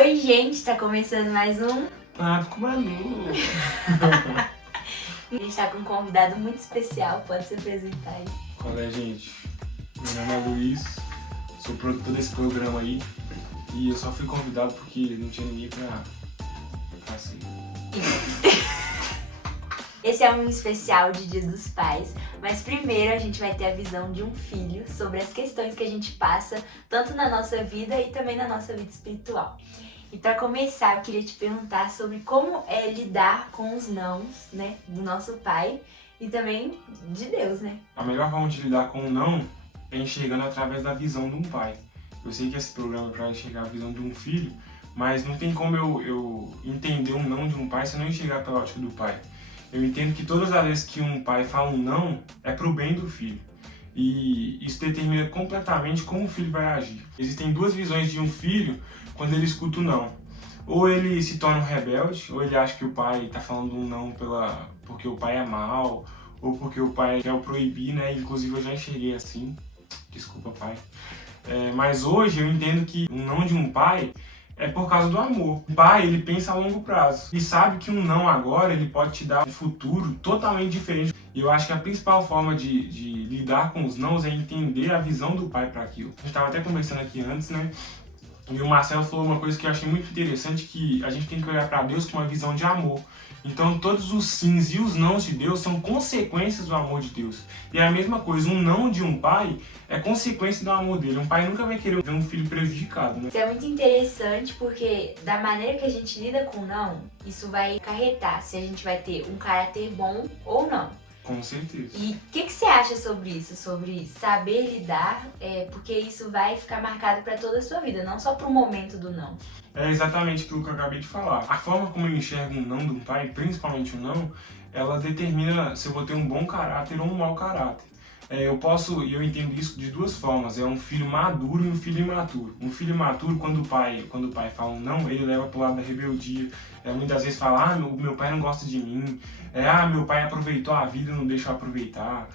Oi, gente, tá começando mais um. Papo com Manu. A gente tá com um convidado muito especial, pode se apresentar aí. Qual é, gente? Meu nome é Luiz, sou produtor desse programa aí e eu só fui convidado porque não tinha ninguém pra assim. Esse é um especial de Dia dos Pais, mas primeiro a gente vai ter a visão de um filho sobre as questões que a gente passa, tanto na nossa vida e também na nossa vida espiritual. E para começar, eu queria te perguntar sobre como é lidar com os nãos, né, do nosso pai e também de Deus, né? A melhor forma de lidar com o não é enxergando através da visão de um pai. Eu sei que esse programa é pra enxergar a visão de um filho, mas não tem como eu entender um não de um pai se eu não enxergar pela ótica do pai. Eu entendo que todas as vezes que um pai fala um não, é pro bem do filho. E isso determina completamente como o filho vai agir. Existem duas visões de um filho quando ele escuta o não. Ou ele se torna um rebelde, ou ele acha que o pai está falando um não porque o pai é mau, ou porque o pai quer o proibir, né? Inclusive eu já enxerguei assim. Desculpa, pai. Mas hoje eu entendo que um não de um pai é por causa do amor. O pai, ele pensa a longo prazo e sabe que um não agora, ele pode te dar um futuro totalmente diferente. E eu acho que a principal forma de lidar com os nãos é entender a visão do pai para aquilo. A gente estava até conversando aqui antes, né? E o Marcelo falou uma coisa que eu achei muito interessante, que a gente tem que olhar para Deus com uma visão de amor. Então todos os sims e os nãos de Deus são consequências do amor de Deus. E é a mesma coisa, um não de um pai é consequência do amor dele. Um pai nunca vai querer ver um filho prejudicado, né? Isso é muito interessante porque da maneira que a gente lida com o não, isso vai acarretar se a gente vai ter um caráter bom ou não. Com certeza. E o que você acha sobre isso? Sobre saber lidar, porque isso vai ficar marcado para toda a sua vida, não só para o momento do não. É exatamente aquilo que eu acabei de falar. A forma como eu enxergo um não de um pai, principalmente um não, ela determina se eu vou ter um bom caráter ou um mau caráter. Eu entendo isso de duas formas, é um filho maduro e um filho imaturo. Um filho imaturo, quando o pai fala um não, ele leva pro lado da rebeldia. Muitas vezes fala, meu pai não gosta de mim, meu pai aproveitou a vida e não deixa eu aproveitar,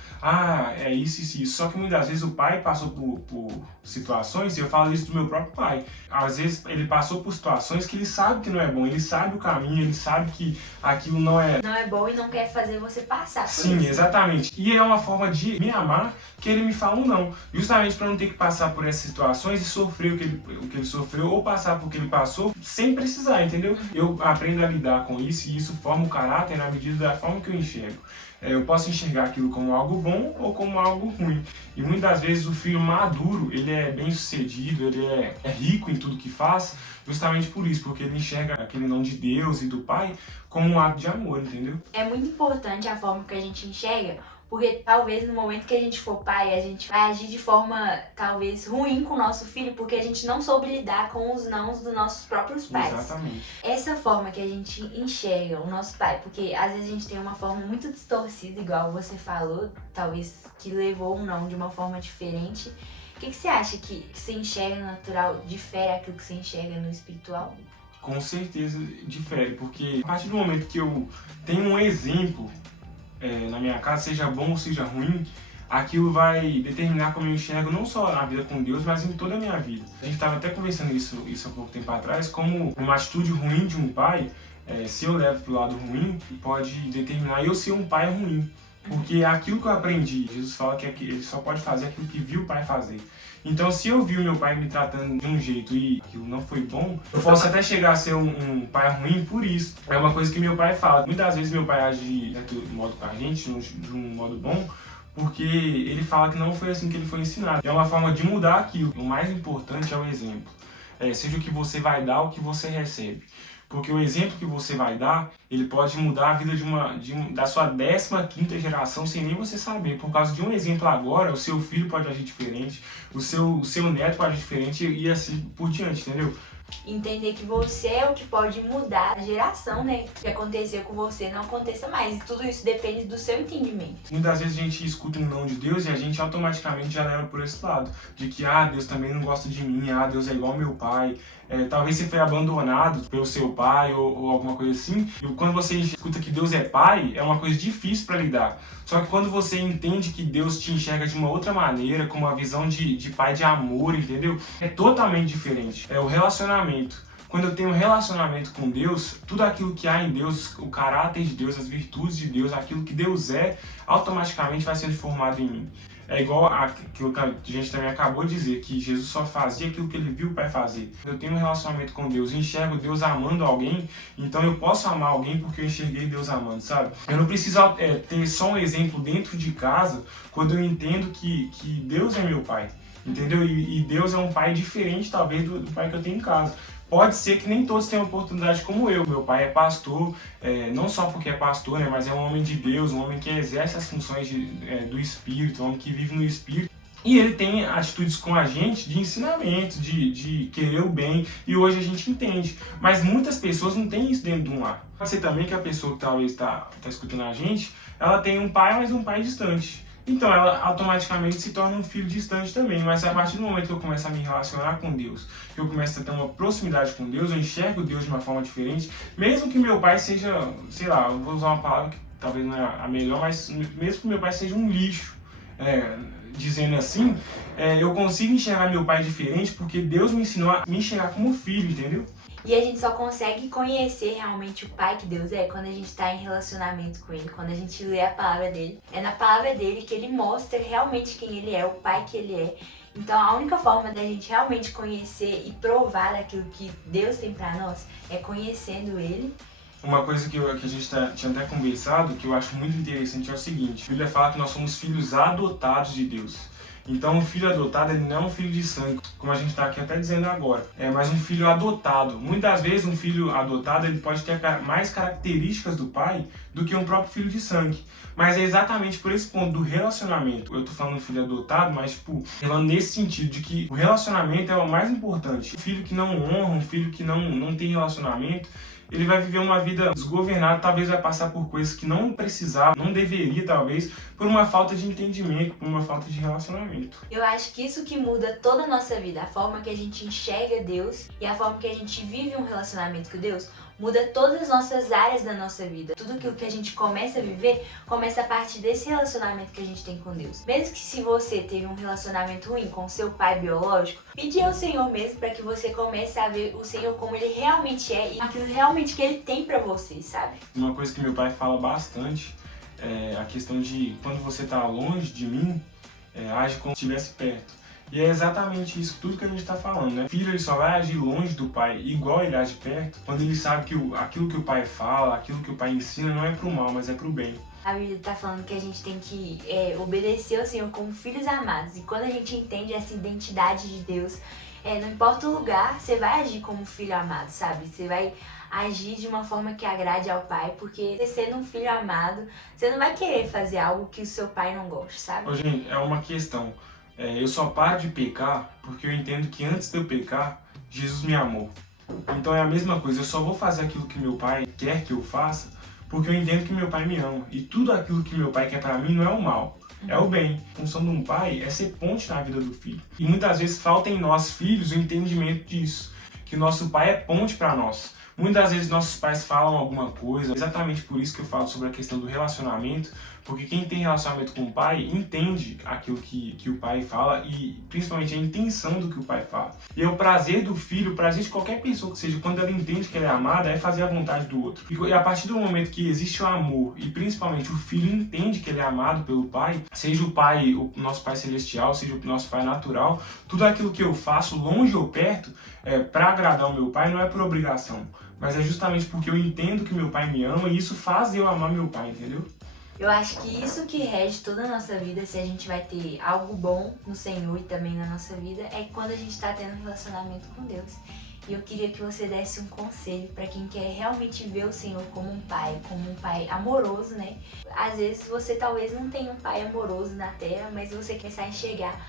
é isso e isso. Só que muitas vezes o pai passou por situações, e eu falo isso do meu próprio pai, às vezes ele passou por situações que ele sabe que não é bom, ele sabe o caminho, ele sabe que aquilo não é bom e não quer fazer você passar por Sim, isso. exatamente. E é uma forma de me amar que ele me fala um não. Justamente para não ter que passar por essas situações e sofrer o que ele sofreu ou passar por o que ele passou sem precisar, entendeu? Eu aprendo a lidar com isso e isso forma o caráter na medida da forma que eu enxergo. Eu posso enxergar aquilo como algo bom ou como algo ruim. E muitas vezes o filho maduro, ele é bem sucedido, ele é rico em tudo que faz, justamente por isso, porque ele enxerga aquele não de Deus e do pai como um ato de amor, entendeu? É muito importante a forma que a gente enxerga, porque talvez no momento que a gente for pai, a gente vai agir de forma talvez ruim com o nosso filho, porque a gente não soube lidar com os nãos dos nossos próprios pais. Exatamente. Essa forma que a gente enxerga o nosso pai, porque às vezes a gente tem uma forma muito distorcida, igual você falou, talvez que levou um não de uma forma diferente. O que você acha que você enxerga no natural difere aquilo que você enxerga no espiritual? Com certeza difere, porque a partir do momento que eu tenho um exemplo na minha casa, seja bom ou seja ruim, aquilo vai determinar como eu enxergo não só na vida com Deus, mas em toda a minha vida. A gente estava até conversando isso há pouco tempo atrás, como uma atitude ruim de um pai, se eu levo para o lado ruim, pode determinar eu ser um pai ruim. Porque é aquilo que eu aprendi, Jesus fala que ele só pode fazer aquilo que viu o pai fazer. Então, se eu vi o meu pai me tratando de um jeito e aquilo não foi bom, eu posso até chegar a ser um pai ruim por isso. É uma coisa que meu pai fala. Muitas vezes meu pai age de modo com a gente, de um modo bom, porque ele fala que não foi assim que ele foi ensinado. É uma forma de mudar aquilo. O mais importante é o exemplo. Seja o que você vai dar, o que você recebe. Porque o exemplo que você vai dar, ele pode mudar a vida da sua 15ª geração sem nem você saber. Por causa de um exemplo agora, o seu filho pode agir diferente, o seu neto pode agir diferente e assim por diante, entendeu? Entender que você é o que pode mudar a geração, né? O que aconteceu com você não aconteça mais. E tudo isso depende do seu entendimento. Muitas vezes a gente escuta um não de Deus e a gente automaticamente já leva por esse lado. De que, Deus também não gosta de mim, Deus é igual ao meu pai. Talvez você foi abandonado pelo seu pai ou alguma coisa assim. E quando você escuta que Deus é pai, é uma coisa difícil para lidar. Só que quando você entende que Deus te enxerga de uma outra maneira, com uma visão de pai de amor, entendeu? É totalmente diferente. O relacionamento Quando eu tenho um relacionamento com Deus, tudo aquilo que há em Deus, o caráter de Deus, as virtudes de Deus, aquilo que Deus é, automaticamente vai sendo formado em mim. É igual aquilo que a gente também acabou de dizer, que Jesus só fazia aquilo que ele viu o Pai fazer. Eu tenho um relacionamento com Deus, eu enxergo Deus amando alguém, então eu posso amar alguém porque eu enxerguei Deus amando, sabe? Eu não preciso ter só um exemplo dentro de casa quando eu entendo que Deus é meu Pai, entendeu? E Deus é um pai diferente, talvez, do pai que eu tenho em casa. Pode ser que nem todos tenham oportunidade como eu. Meu pai é pastor, não só porque é pastor, né, mas é um homem de Deus, um homem que exerce as funções do Espírito, um homem que vive no Espírito. E ele tem atitudes com a gente de ensinamento, de querer o bem, e hoje a gente entende. Mas muitas pessoas não têm isso dentro de um lar. Pode ser também que a pessoa que talvez está escutando a gente, ela tem um pai, mas um pai distante. Então ela automaticamente se torna um filho distante também, mas a partir do momento que eu começo a me relacionar com Deus, que eu começo a ter uma proximidade com Deus, eu enxergo Deus de uma forma diferente, mesmo que meu pai seja, sei lá, eu vou usar uma palavra que talvez não é a melhor, mas mesmo que meu pai seja um lixo, dizendo assim, eu consigo enxergar meu pai diferente porque Deus me ensinou a me enxergar como filho, entendeu? E a gente só consegue conhecer realmente o Pai que Deus é quando a gente está em relacionamento com Ele, quando a gente lê a palavra dele. É na palavra dele que ele mostra realmente quem ele é, o Pai que ele é. Então a única forma da gente realmente conhecer e provar aquilo que Deus tem pra nós é conhecendo Ele. Uma coisa que a gente tinha até conversado, que eu acho muito interessante, é o seguinte: a Bíblia fala que nós somos filhos adotados de Deus. Então, um filho adotado, ele não é um filho de sangue, como a gente está aqui até dizendo agora, mas um filho adotado. Muitas vezes, um filho adotado ele pode ter mais características do pai do que um próprio filho de sangue. Mas é exatamente por esse ponto do relacionamento. Eu tô falando filho adotado, mas, falando nesse sentido de que o relacionamento é o mais importante. Um filho que não honra, um filho que não tem relacionamento, ele vai viver uma vida desgovernada, talvez vai passar por coisas que não precisava, não deveria, talvez, por uma falta de entendimento, por uma falta de relacionamento. Eu acho que isso que muda toda a nossa vida, a forma que a gente enxerga Deus e a forma que a gente vive um relacionamento com Deus, muda todas as nossas áreas da nossa vida. Tudo aquilo que a gente começa a viver, começa a partir desse relacionamento que a gente tem com Deus. Mesmo que se você teve um relacionamento ruim com o seu pai biológico, pedir ao Senhor mesmo para que você comece a ver o Senhor como Ele realmente é e aquilo realmente que Ele tem para você, sabe? Uma coisa que meu pai fala bastante é a questão de quando você está longe de mim, age como se estivesse perto. E é exatamente isso, tudo que a gente está falando, né? O filho ele só vai agir longe do pai, igual ele age perto, quando ele sabe que aquilo que o pai fala, aquilo que o pai ensina não é pro mal, mas é pro bem. A Bíblia está falando que a gente tem que obedecer ao Senhor como filhos amados. E quando a gente entende essa identidade de Deus, não importa o lugar, você vai agir como filho amado, sabe? Você vai agir de uma forma que agrade ao pai, porque você sendo um filho amado, você não vai querer fazer algo que o seu pai não goste, sabe? Ô, gente, é uma questão. Eu só paro de pecar porque eu entendo que antes de eu pecar, Jesus me amou. Então é a mesma coisa, eu só vou fazer aquilo que meu pai quer que eu faça porque eu entendo que meu pai me ama. E tudo aquilo que meu pai quer pra mim não é o mal, é o bem. A função de um pai é ser ponte na vida do filho. E muitas vezes falta em nós, filhos, o entendimento disso, que nosso pai é ponte pra nós. Muitas vezes nossos pais falam alguma coisa, exatamente por isso que eu falo sobre a questão do relacionamento, porque quem tem relacionamento com o pai entende aquilo que o pai fala e principalmente a intenção do que o pai fala. E é o prazer do filho, o prazer de qualquer pessoa que seja, quando ela entende que ela é amada, é fazer a vontade do outro. E a partir do momento que existe o amor e principalmente o filho entende que ele é amado pelo pai, seja o pai, o nosso pai celestial, seja o nosso pai natural, tudo aquilo que eu faço, longe ou perto, para agradar o meu pai, não é por obrigação, mas é justamente porque eu entendo que meu pai me ama e isso faz eu amar meu pai, entendeu? Eu acho que isso que rege toda a nossa vida, se a gente vai ter algo bom no Senhor e também na nossa vida, é quando a gente está tendo um relacionamento com Deus. E eu queria que você desse um conselho para quem quer realmente ver o Senhor como um pai amoroso, né? Às vezes você talvez não tenha um pai amoroso na terra, mas você quer a enxergar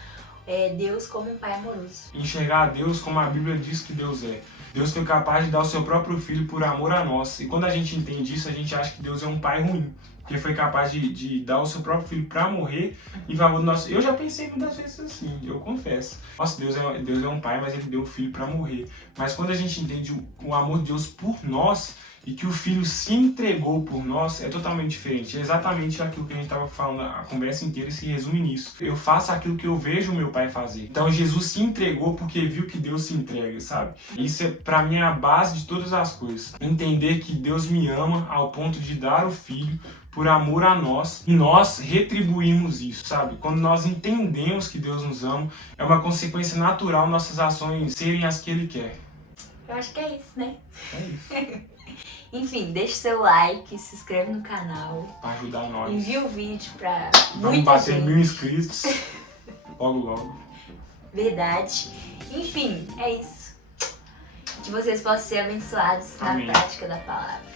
Deus como um pai amoroso. Enxergar Deus como a Bíblia diz que Deus é. Deus foi capaz de dar o seu próprio filho por amor a nós. E quando a gente entende isso, a gente acha que Deus é um pai ruim. Porque foi capaz de dar o seu próprio filho para morrer em favor do nosso... Eu já pensei muitas vezes assim, eu confesso. Nossa, Deus é um pai, mas ele deu o filho para morrer. Mas quando a gente entende o amor de Deus por nós, e que o Filho se entregou por nós é totalmente diferente. É exatamente aquilo que a gente estava falando, a conversa inteira se resume nisso. Eu faço aquilo que eu vejo o meu Pai fazer. Então Jesus se entregou porque viu que Deus se entrega, sabe? Isso é, pra mim, a base de todas as coisas. Entender que Deus me ama ao ponto de dar o Filho por amor a nós, e nós retribuímos isso, sabe? Quando nós entendemos que Deus nos ama, é uma consequência natural nossas ações serem as que Ele quer. Eu acho que é isso, né? É isso. Enfim, deixa seu like, se inscreve no canal. Pra ajudar nós. Envia o vídeo pra Vamos muita bater gente. 1000 inscritos. Logo, logo. Verdade. Enfim, é isso. Que vocês possam ser abençoados Amém. na prática da palavra.